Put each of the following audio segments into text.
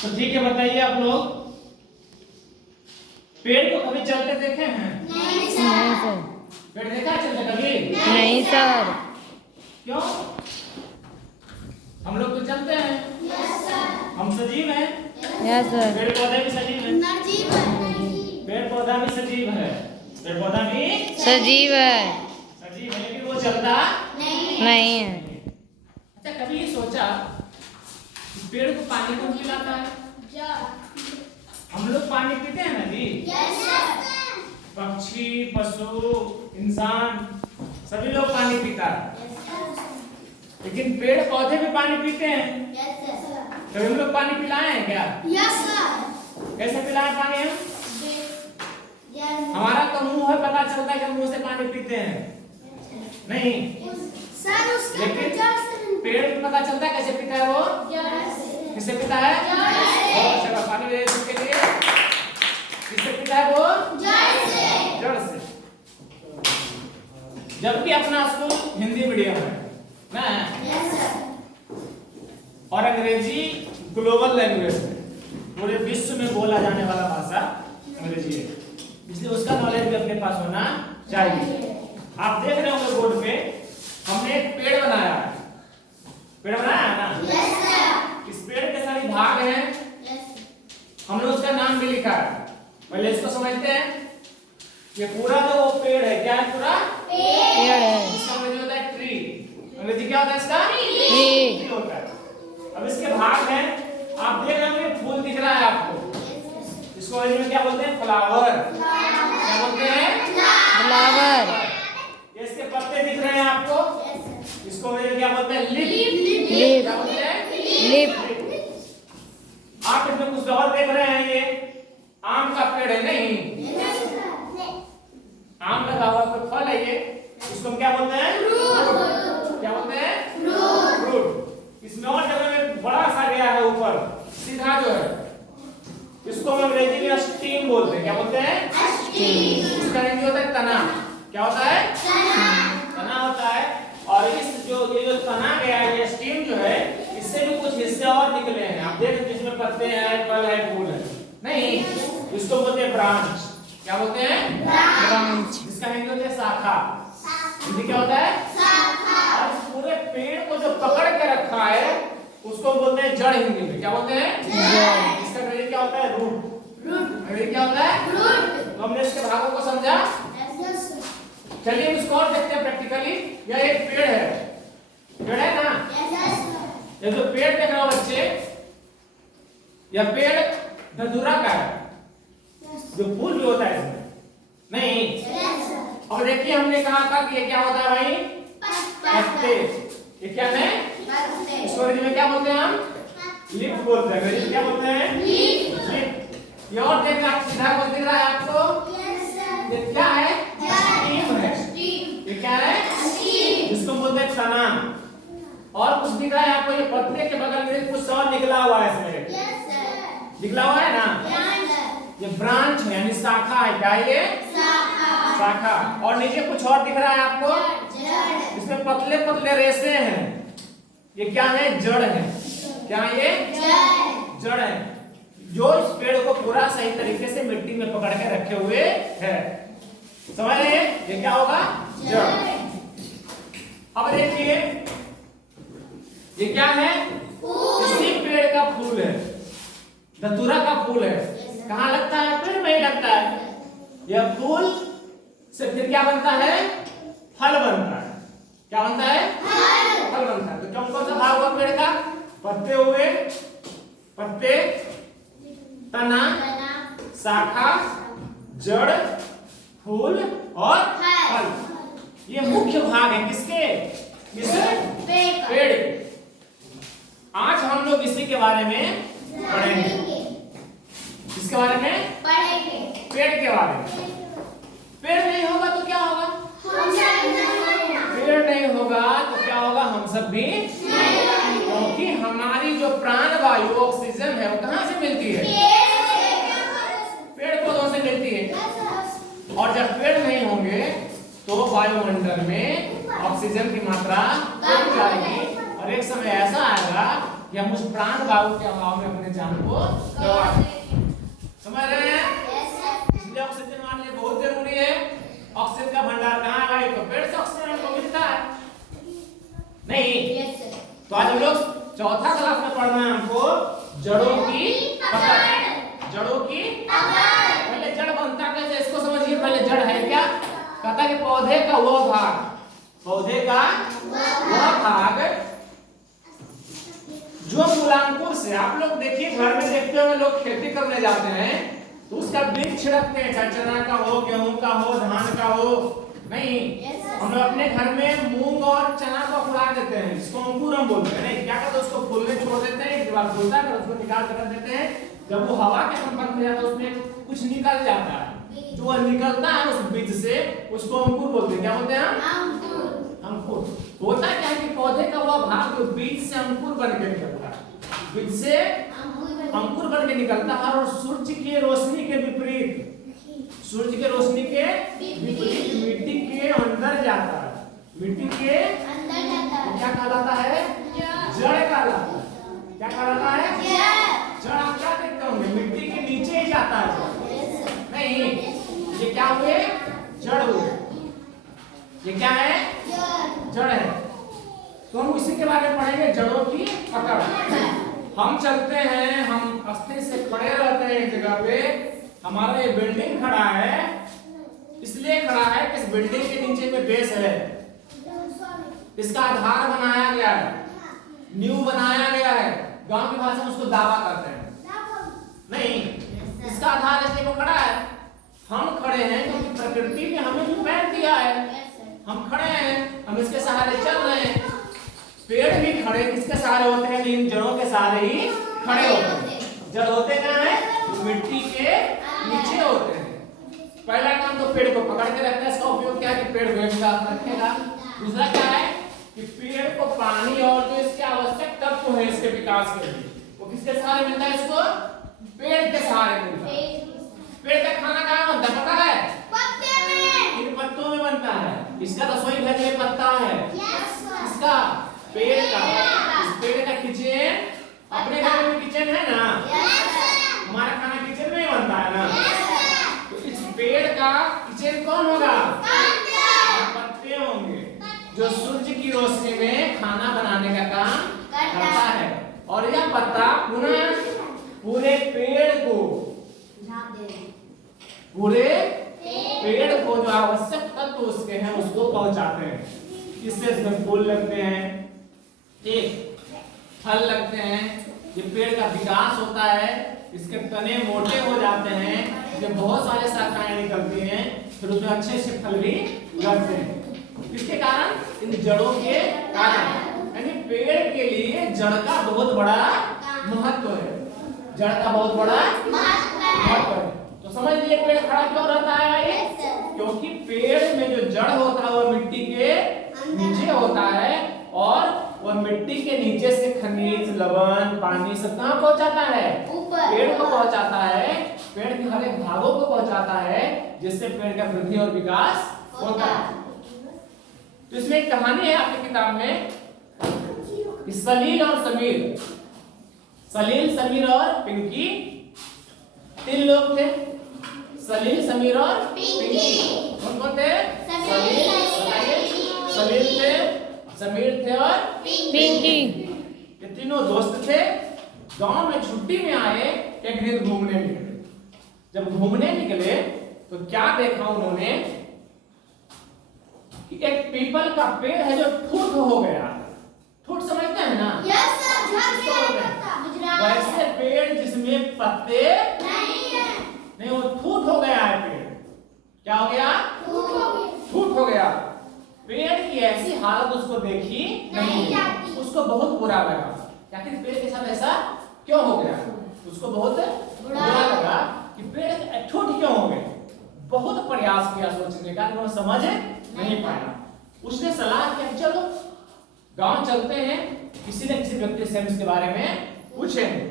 तो ठीक है, बताइए आप लोग, पेड़ को कभी चलते देखे हैं? नहीं सर। पेड़ देखा है चलते कभी? नहीं सर। क्यों? हम लोग तो चलते हैं। हम सजीव हैं। Yes sir. पेड़ पौधे भी सजीव हैं। पेड़ पौधा भी सजीव है। पेड़ पौधा भी सजीव है। सजीव है, लेकिन वो चलता नहीं है। अच्छा, कभी ये सोचा कि पेड़ को पानी कौन पिलाता है? हम लोग पानी पीते हैं ना जी। पक्षी, पशु, इंसान, सभी लोग पानी पीता है। लेकिन पेड़ पौधे भी पानी पीते हैं। कभी हम लोग पानी पिलाए हैं क्या? कैसे पिलाए पानी हम? हमारा तो मुंह है, पता चलता है कि हम मुंह से पानी पीते हैं। नहीं, लेकिन पेड़ को पता चलता है कैसे पीता है वो? किससे पीता है? चलो पानी दे इसके लिए। किससे पीता है वो? जड़ से। जबकि अपना स्कूल हिंदी मीडियम है ना, और अंग्रेजी ग्लोबल लैंग्वेज है, पूरे विश्व में बोला जाने वाला भाषा अंग्रेजी है, इसलिए उसका नॉलेज भी अपने पास होना चाहिए। आप देख रहे होंगे बोर्ड पे हमने एक पेड़ बनाया है। पेड़ बनाया है ना? इस पेड़ के सारे भाग हैं, हमने उसका नाम भी लिखा है। पहले इसको समझते हैं। ये पूरा जो वो पेड़ है, क्या है? पूरा पेड़ है। इसका अंग्रेजी होता है ट्री। अंग्रेजी क्या होता है इसका? ट्री होता है। अब इसके भाग हैं, आप देख रहे होंगे फूल दिख रहा है आपको, इसको अंग्रेजी में क्या बोलते हैं? फ्लावर। क्या बोलते हैं? फ्लावर। ये इसके पत्ते दिख रहे हैं आपको, इसको अंग्रेजी में क्या बोलते हैं? लीफ। लीफ। क्या बोलते हैं? लीफ। आप इसमें कुछ और देख रहे हैं, ये आम का पेड़ है। नहीं, आम लगा हुआ कोई फल है ये, इसको हम क्या बोलते हैं? क्या बोलते हैं? फ्रूट। इसमें और जगह में बड़ा सा गया है ऊपर सीधा जो है, इसको हम अंग्रेजी में स्टीम बोलते हैं। क्या बोलते हैं? इसका अंग्रेजी होता है तना। क्या होता है? तना होता है। और इस ये जो तना गया है, ये स्टीम जो है, इससे भी कुछ हिस्से और निकले हैं। आप देख रहे हैं इसमें पत्ते हैं, फल है, फूल है। नहीं, इसको बोलते हैं ब्रांच। क्या बोलते हैं? ब्रांच। इसका हिंदी होता है शाखा। हिंदी क्या होता है? और इस पूरे पेड़ को जो पकड़ के रखा है उसको बोलते हैं जड़। हिंदी में क्या बोलते हैं? जड़। इसका अंग्रेजी क्या होता है? रूट। अंग्रेजी क्या होता है? तो हमने इसके भागों को समझा। चलिए इसको और देखते हैं प्रैक्टिकली। यह एक पेड़ है, पेड़ है ना? ये जो पेड़ देख रहे हो बच्चे, यह पेड़ धतूरा का है, जो फूल भी होता है इसमें। नहीं, और देखिए हमने कहा था कि ये क्या होता है भाई? पत्ते। ये क्या है? इसको अंग्रेजी में क्या बोलते हैं हम? लीफ बोलते हैं। अंग्रेजी में क्या बोलते हैं? लीफ। ये और देखना, सीधा कुछ दिख रहा है आपको? ये क्या है? स्टीम है। ये क्या है? जिसको बोलते हैं तना। और कुछ दिख रहा है आपको? ये पत्ते के बगल में कुछ और निकला हुआ है इसमें। निकला हुआ है ना? ये ब्रांच है, यानी शाखा है। क्या है ये? शाखा। और नीचे कुछ और दिख रहा है आपको? इसमें पतले पतले रेशे हैं। ये क्या है? जड़ है। क्या है ये? जड़ है, जो इस पेड़ को पूरा सही तरीके से मिट्टी में पकड़ के रखे हुए है। समझ रहे हैं? ये क्या होगा? जड़। अब देखिए ये क्या है? इसी पेड़ का फूल है, धतूरा का फूल है। कहाँ लगता है? पेड़ में ही लगता है। यह फूल से फिर क्या बनता है? फल बनता है। क्या बनता है? फल बनता है। तो कौन सा भाग हुआ पेड़ का? पत्ते हुए, पत्ते, तना, शाखा, जड़, फूल और फल। ये मुख्य भाग है किसके? पेड़। आज हम लोग इसी के बारे में पढ़ेंगे। किसके बारे में? पेड़ के बारे में। पेड़ नहीं होगा तो क्या होगा? पेड़ नहीं होगा तो क्या होगा? हम सब भी, क्योंकि हमारी जो प्राण वायु ऑक्सीजन है वो कहाँ से मिलती है? पेड़ पौधों से मिलती है। और जब पेड़ नहीं होंगे तो वायुमंडल में ऑक्सीजन की मात्रा बढ़ जाएगी और एक समय ऐसा आएगा कि हम उस प्राण वायु के अभाव में अपने जान को गवा दें। समझ रहे हैं? इसलिए ऑक्सीजन हमारे लिए बहुत जरूरी है। ऑक्सीजन का भंडार कहाँ है भाई? तो पेड़ से ऑक्सीजन हमको मिलता है नहीं? तो आज हम लोग चौथा क्लास में पढ़ना है हमको जड़ों की पकड़। जड़ों की पहले जड़ बनता कैसे इसको समझिए। पहले जड़ है क्या? कहता है कि पौधे का वो भाग, पौधे का वह भाग जो मूलांकुर से, आप लोग देखिए घर में देखते हुए लोग खेती करने जाते हैं तो उसका बीज छिड़कते हैं, चाहे चना का हो, गेहूं का हो, धान का हो। नहीं, हम लोग अपने घर में मूंग और चना को फुला देते हैं, इसको अंकुर हम बोलते हैं। नहीं, क्या करते हैं उसको फूलने छोड़ देते हैं, एक बार फूलता है उसको निकाल कर रख देते हैं। जब वो हवा के संपर्क में जाता है उसमें कुछ निकल जाता है, जो वह निकलता है उस बीज से उसको अंकुर बोलते हैं। क्या बोलते हैं हम? अंकुर। होता क्या है कि पौधे का वह भाग जो बीज से अंकुर बन के निकलता है, बीज से अंकुर बन के निकलता है और सूर्य की रोशनी के विपरीत, सूर्य की रोशनी के विपरीत मिट्टी के अंदर जाता है। मिट्टी के अंदर जाता है, क्या कहलाता है? जड़ कहलाता है। क्या कहलाता है? जड़। आप क्या देखते होंगे? मिट्टी के नीचे ही जाता है। नहीं, ये क्या हुए? जड़ हुए। ये क्या है? जड़ है। तो हम इसी के बारे में पढ़ेंगे, जड़ों की पकड़। हम चलते हैं, हम अस्थिर से खड़े रहते हैं एक जगह पे। हमारा ये बिल्डिंग खड़ा है, इसलिए खड़ा है कि इस बिल्डिंग के नीचे में बेस है, इसका आधार बनाया गया है, नींव बनाया गया है। गांव की भाषा में उसको दावा करते हैं। नहीं, इसका आधार इसलिए वो खड़ा है। हम खड़े हैं क्योंकि प्रकृति ने हमें भी पैर दिया है। हम खड़े हैं, हम इसके सहारे चल रहे हैं। पेड़ भी खड़े किसके सहारे होते हैं? इन जड़ों के सहारे ही खड़े होते हैं। जड़ होते कहाँ हैं? मिट्टी के नीचे होते हैं। पहला काम तो पेड़ को पकड़ के रखना है। इसका उपयोग क्या है कि पेड़ को साथ रखेगा। दूसरा क्या है कि पेड़ को पानी और जो इसके आवश्यक तत्व है इसके विकास के लिए, वो किसके सहारे मिलता है? इसको पेड़ के सहारे मिलता है। पेड़ का खाना कहाँ बनता है पता है? पत्ते में। इन पत्तों में बनता है। इसका रसोई घर में पत्ता है। इसका पेड़ का, इस पेड़ का किचन, अपने घर में किचन है ना? हमारा खाना किचन में ही बनता है ना? तो इस पेड़ का किचन कौन होगा? पत्ते होंगे, जो सूर्य की रोशनी में खाना बनाने का काम करता है। और यह पत्ता पुनः पूरे पेड़ को, पूरे पेड़ को जो आवश्यक तत्व उसके हैं उसको पहुंचाते हैं। इससे इसमें फूल लगते हैं, एक फल लगते हैं, ये पेड़ का विकास होता है, इसके तने मोटे हो जाते हैं, इसमें बहुत सारे शाखाएं निकलती हैं, फिर उसमें अच्छे से फल भी लगते हैं। किसके कारण? इन जड़ों के कारण। यानी पेड़ के लिए जड़ का बहुत बड़ा महत्व है। जड़ का बहुत बड़ा महत्व है। तो समझ लीजिए पेड़ खड़ा क्यों रहता है भाई? क्योंकि पेड़ में जो जड़ होता है वह मिट्टी के नीचे होता है और वह मिट्टी के नीचे से खनिज, लवण, पानी सब कहाँ पहुंचाता है? पेड़ को पहुंचाता है। पेड़ के हर एक भागों को पहुंचाता है, जिससे पेड़ का वृद्धि और विकास होता है। तो इसमें एक कहानी है आपकी किताब में, सलील और समीर। सलील, समीर और पिंकी, तीन लोग थे। सलील, समीर और पिंकी। कौन कौन थे? सलील थे, समीर थे और पिंकी। ये तीनों दोस्त थे। गांव में छुट्टी में आए, एक दिन घूमने निकले। जब घूमने निकले तो क्या देखा उन्होंने कि एक पीपल का पेड़ है जो ठूठ हो गया। ठूठ समझते हैं ना? Yes sir. वैसे पेड़ जिसमें पत्ते नहीं, वो ठूठ हो गया है पेड़। क्या हो गया? ठूठ हो गया। पेड़ की ऐसी हालत उसको देखी नहीं, उसको बहुत बुरा लगा। आखिर पेड़ के साथ ऐसा क्यों हो गया? उसको बहुत बुरा लगा कि पेड़ ठूठ क्यों हो गए। बहुत प्रयास किया सोचने का, लेकिन समझ नहीं पाया। उसने सलाह किया चलो गांव चलते हैं, किसी न किसी व्यक्ति से इसके बारे में पूछेंगे।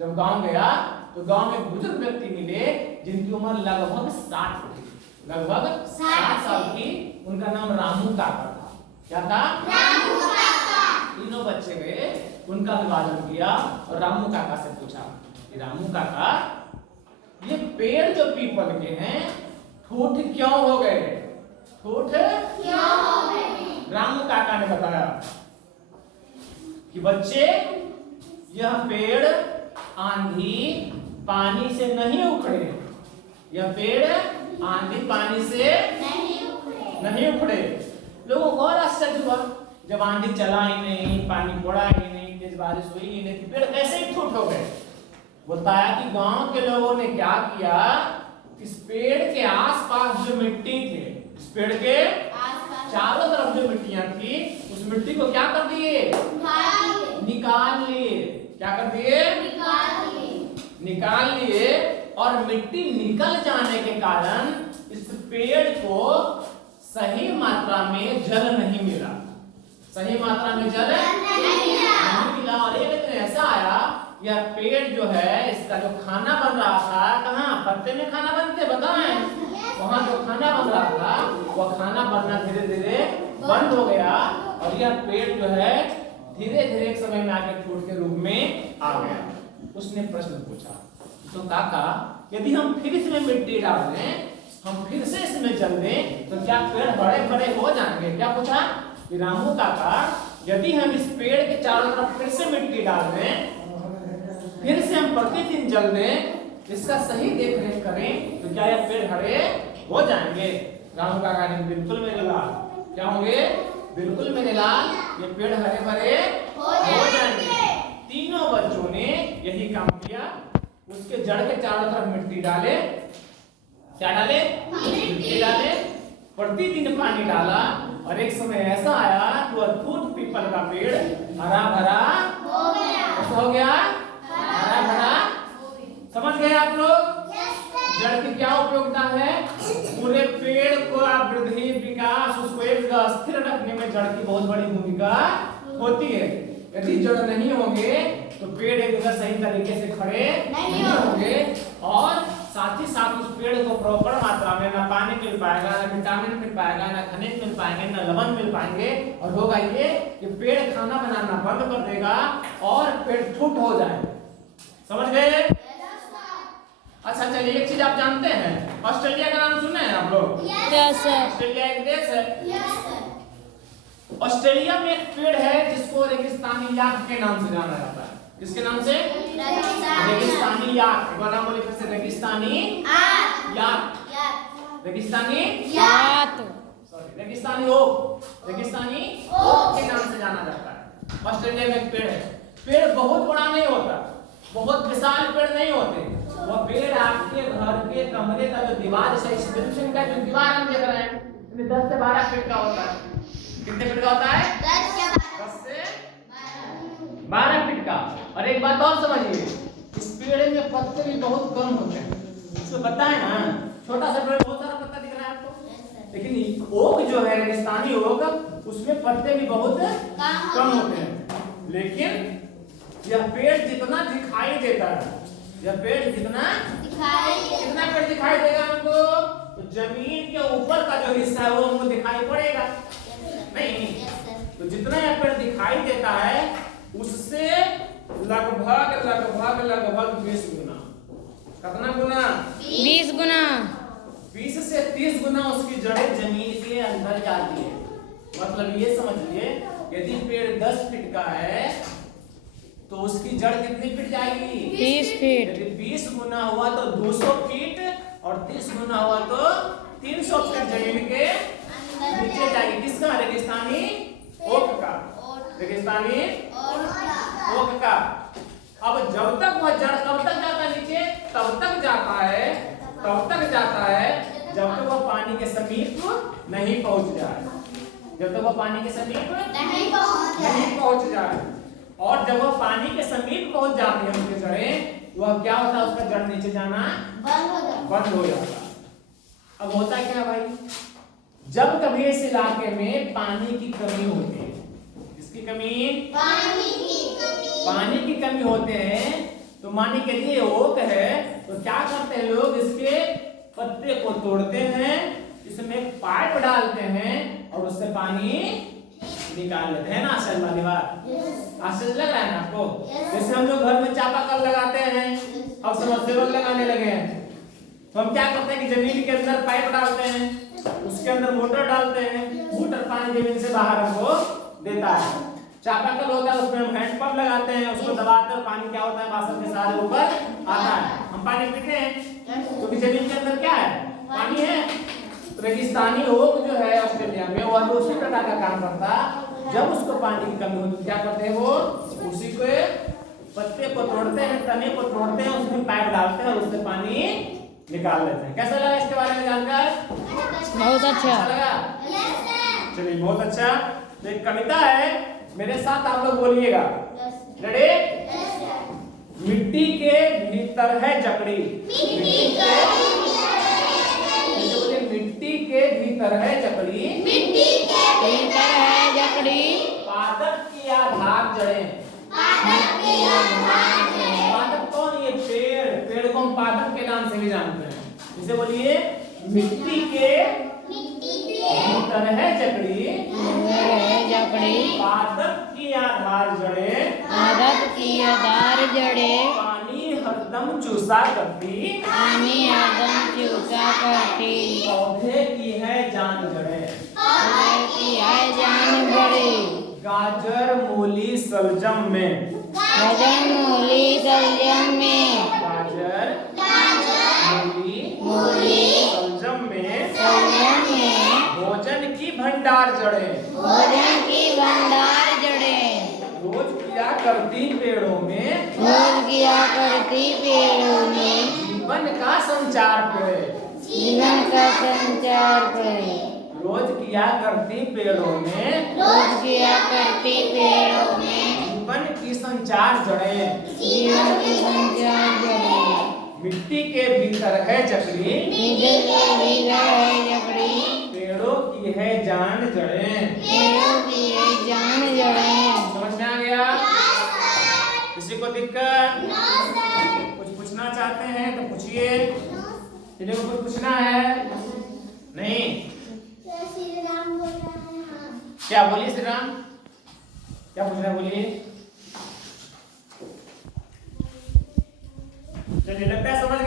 जब गांव गया तो गांव में बुजुर्ग व्यक्ति मिले जिनकी उम्र लगभग 60 थी, लगभग 60 साल की। उनका नाम रामू काका था। क्या था? रामू काका। तीनों बच्चे गए उनका विभाजन किया और रामू काका से पूछा कि रामू काका ये पेड़ जो पीपल के हैं ठूठ क्यों हो गए? ठूठ क्यों हो गए? रामू काका ने बताया कि बच्चे यह पेड़ आंधी पानी से नहीं उखड़े। यह पेड़ आंधी पानी से नहीं उखड़े। लोगों को और आश्चर्य हुआ, जब आंधी चला ही नहीं, पानी पड़ा ही नहीं, तेज बारिश हुई ही नहीं, पेड़ कैसे ही ठूठ हो गए? बताया कि गांव के लोगों ने क्या किया, इस पेड़ के आसपास जो मिट्टी थे, इस पेड़ के चारों तरफ जो मिट्टियां थी, उस मिट्टी को क्या कर दिए? निकाल लिए। क्या कर दिए? निकाल लिए। और मिट्टी निकल जाने के कारण इस पेड़ को सही मात्रा में जल नहीं मिला। सही मात्रा में जल नहीं मिला। और एक दिन ऐसा आया, यह पेड़ जो है, इसका जो खाना बन रहा था, कहाँ पत्ते में खाना बनते बताएं, वहां जो खाना बन रहा था वह खाना बनना धीरे धीरे बंद हो गया और यह पेड़ जो है धीरे धीरे एक समय में आके ठूठ के रूप में आ गया। उसने प्रश्न पूछा, तो काका यदि हम फिर इसमें मिट्टी डाल दें, हम फिर से इसमें जल दें, तो क्या पेड़ बड़े बड़े हो जाएंगे? क्या पूछा कि रामू काका यदि हम इस पेड़ के चारों तरफ फिर से मिट्टी डाल दें, फिर से हम प्रतिदिन जल दें, इसका सही देख रेख करें, तो क्या यह पेड़ हरे हो जाएंगे? रामू काका ने बिल्कुल मेरे लाल, क्या होंगे? बिल्कुल मेरे लाल, ये पेड़ हरे भरे हो जाएंगे। तीनों बच्चों ने यही काम किया। उसके जड़ के चारों तरफ मिट्टी डाले। क्या डाले? मिट्टी डाले। प्रतिदिन पानी डाला और एक समय ऐसा आया कि अद्भुत पीपल का पेड़ हरा भरा हो गया। कैसा हो गया? हरा भरा। समझ गए आप लोग? जड़ की क्या उपयोगिता है? पूरे पेड़ को वृद्धि, विकास, उसको एक जगह स्थिर रखने में जड़ की बहुत बड़ी भूमिका होती है। यदि जड़ नहीं होंगे तो पेड़ एक जगह सही तरीके से खड़े नहीं होंगे और साथ ही साथ उस पेड़ को प्रॉपर मात्रा में ना पानी मिल पाएगा, ना विटामिन मिल पाएगा, ना खनिज मिल पाएंगे, ना लवण मिल पाएंगे और होगा ये कि पेड़ खाना बनाना बंद कर देगा और पेड़ ठूठ हो जाएगा। समझ गए? अच्छा चलिए, एक चीज आप जानते हैं, ऑस्ट्रेलिया का नाम सुने हैं आप लोग? ऑस्ट्रेलिया एक देश है। ऑस्ट्रेलिया में एक पेड़ है जिसको रेगिस्तानी याक के नाम से जाना जाता है। किसके नाम से? रेगिस्तानी याक। एक बार नाम बोलिए फिर से, रेगिस्तानी याक। रेगिस्तानी याक, सॉरी, रेगिस्तानी ओक। रेगिस्तानी ओक के नाम से जाना जाता है। ऑस्ट्रेलिया में एक पेड़ है। पेड़ बहुत बड़ा नहीं होता, बहुत विशाल पेड़ नहीं होते। वो पेड़ आपके घर के कमरे का जो दीवार है, का जो दीवार हम देख रहे हैं, 10 से 12 फीट का होता है। कितने फीट का होता है? 10 से 12 फीट का। और एक बात और समझिए, इस पेड़ में पत्ते भी बहुत कम होते हैं। इसमें पता है ना, छोटा सा पेड़ बहुत सारा पत्ता दिख रहा है आपको, लेकिन ओक जो है, रेगिस्तानी ओक, उसमें पत्ते भी बहुत कम होते हैं। लेकिन यह पेड़ जितना दिखाई देता है, यह पेड़ जितना पेड़ दिखाई देगा हमको, तो जमीन के ऊपर का जो हिस्सा है वो हमको दिखाई पड़ेगा नहीं। तो जितना यह पेड़ दिखाई देता है उससे लगभग लगभग लगभग 20 गुना। कितना गुना? 20 गुना। 20 से 30 गुना उसकी जड़ें जमीन के अंदर जाती है। मतलब ये समझिए, यदि पेड़ 10 फीट का है तो उसकी जड़ कितनी फीट जाएगी? 30 फीट। यदि 20 गुना हुआ तो 200 फीट और 30 गुना हुआ तो 300 फीट जमीन के नीचे जाएगी। किसका? रेगिस्तानी ओक का। रेगिस्तानी ओक का। अब जब तक वह जड़ कब तक जाता है नीचे? तब तक जाता है जब तक वह पानी के समीप नहीं पहुंच जाए। जब तक वह पानी के समीप नहीं पहुंच जाए। और जब वह पानी के समीप पहुंच जाती है उसकी जड़ें, वह क्या होता है? उसका जड़ नीचे जाना बंद हो जाता। अब होता क्या भाई, जब कभी इस इलाके में पानी की कमी होती है, इसकी कमी, पानी की कमी होते हैं, तो मानी के लिए ओक है, तो क्या करते हैं लोग? इसके पत्ते को तोड़ते हैं, इसमें पाइप डालते हैं और उससे पानी निकाल लेते हैं ना सेल वाली बात। आश्चर्य लग रहा है ना आपको? जैसे हम जो घर में चापाकल लगाते हैं, अब सबमर्सिबल लगाने लगे हैं, तो हम क्या करते हैं कि जमीन के अंदर पाइप डालते हैं, उसके अंदर मोटर डालते हैं, मोटर पानी जमीन से बाहर हमको देता है। चापाकल होता है उसमें हम हैंडपंप लगाते हैं, उसको दबाते हैं, पानी क्या होता है बासन के सारे ऊपर आता है, हम पानी पीते हैं, क्योंकि जमीन के अंदर क्या है? पानी है। रेगिस्तानी ओक जो है ऑस्ट्रेलिया में, वह तो उसी प्रकार का काम करता है। जब उसको पानी की कमी होती है क्या करते हैं वो? उसी को पत्ते को तोड़ते हैं, तने को तोड़ते हैं, उसमें पाइप डालते हैं और उससे पानी निकाल लेते हैं। कैसा लगा इसके बारे में जानकर? बहुत अच्छा लगा? चलिए बहुत अच्छा। तो एक कविता है, मेरे साथ आप लोग बोलिएगा। रेडी? मिट्टी के भीतर है जकड़ी, मिट्टी के भीतर है जकड़ी, भीतर है जकड़ी, पादप की आधार जड़ें। पादप कौन? ये पेड़। पेड़ को हम पादप के नाम से भी जानते हैं। इसे बोलिए मिट्टी के भीतर है जकड़ी, पादप की आधार जड़ें, पादप की आधार जड़ें, पानी हरदम चूसा करती, पानी हरदम चूसा करती, पौधे की है जान जड़ें, पौधे की है जान बड़ी, गाजर मूली सलजम में, गाजर मूली सलजम में, गाजर मूली सलजम में, सलजम में, भोजन की भंडार जड़ें, भोजन की भंडार जड़ें, रोज किया करती पेड़ों में, रोज किया करती पेड़ों में, जीवन का संचार करे, जीवन का संचार करे, रोज किया करती पेड़ों में, रोज किया करती पेड़ों में, जीवन की संचार जड़ें, जीवन की संचार जड़ें, मिट्टी के भीतर है जकड़ी, भीतर के भीतर है जकड़ी, पेड़ों की है जान जड़ें। पेड़ों की है जान जड़ें। समझ में आ गया? किसी को दिक्कत? कुछ पूछना चाहते हैं तो पूछिए। किसी को कुछ पूछना है? नहीं? क्या बोलिए श्री राम? क्या पूछ रहे हैं बोलिए। चलिए लगता है समझ